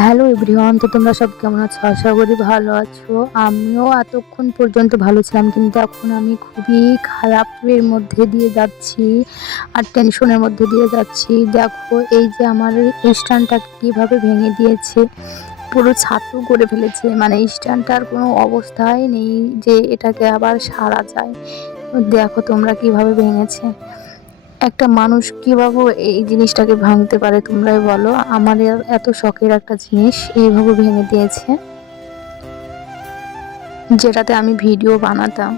Hello everyone, তো তোমরা সব কেমন আছো? আশা করি ভালো আছো। আমিও এতক্ষণ পর্যন্ত ভালো ছিলাম, কিন্তু এখন আমি খুবই খারাপের মধ্যে দিয়ে যাচ্ছি আর টেনশনের মধ্যে দিয়ে যাচ্ছি। দেখো, এই যে আমার স্ট্যান্ডটা কীভাবে ভেঙে দিয়েছে, পুরো ছাতু করে ফেলেছে। মানে স্ট্যান্ডটার কোনো অবস্থাই নেই যে এটাকে আবার সারা যায়। দেখো তোমরা কীভাবে ভেঙেছে। একটা মানুষ কীভাবে এই জিনিসটাকে ভাঙতে পারে তোমরাই বলো। আমার এত শখের একটা জিনিস এইভাবে ভেঙে দিয়েছে, যেটাতে আমি ভিডিও বানাতাম।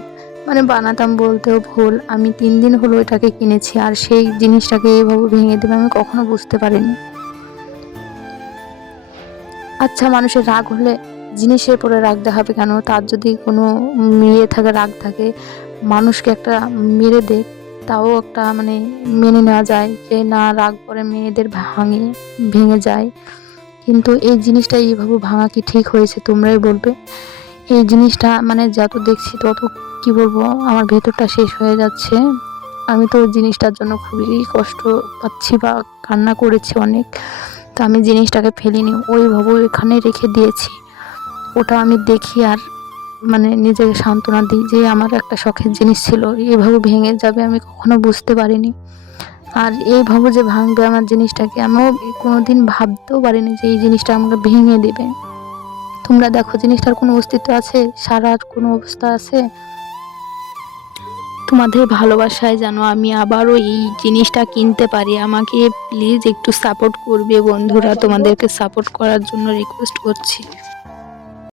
মানে বানাতাম বলতেও ভুল, আমি তিন দিন হলো এটাকে কিনেছি আর সেই জিনিসটাকে এইভাবে ভেঙে দেবে আমি কখনো বুঝতে পারিনি। আচ্ছা মানুষের রাগ হলে জিনিসের পরে রাগ দেখাবে কেন? তার যদি কোনো ইয়ে থাকে, রাগ থাকে, মানুষকে একটা মেরে দেখ তাও একটা মানে মেনে নেওয়া যায় যে না, রাগ করে মেয়েদের ভাঙে, ভেঙে যায়। কিন্তু এই জিনিসটা এইভাবে ভাঙা কি ঠিক হয়েছে তোমরাই বলবে? এই জিনিসটা মানে যত দেখছি তত কি বলব, আমার ভেতরটা শেষ হয়ে যাচ্ছে। আমি তো জিনিসটার জন্য খুবই কষ্ট পাচ্ছি বা কান্না করেছি অনেক। তো আমি জিনিসটাকে ফেলিনি, ওইভাবে এখানে রেখে দিয়েছি। ওটা আমি দেখি আর মানে নিজেকে সান্ত্বনা দিই যে আমার একটা শখের জিনিস ছিল এইভাবে ভেঙে যাবে আমি কখনো বুঝতে পারিনি। আর এইভাবে যে ভাঙবে আমার জিনিসটাকে, আমিও কোনোদিন ভাবতেও পারিনি যে এই জিনিসটা আমাকে ভেঙে দেবে। তোমরা দেখো, জিনিসটার কোনো অস্তিত্ব আছে? সারার কোনো অবস্থা আছে? তোমাদের ভালোবাসায় যেন আমি আবারও এই জিনিসটা কিনতে পারি। আমাকে প্লিজ একটু সাপোর্ট করবে বন্ধুরা। তোমাদেরকে সাপোর্ট করার জন্য রিকোয়েস্ট করছি।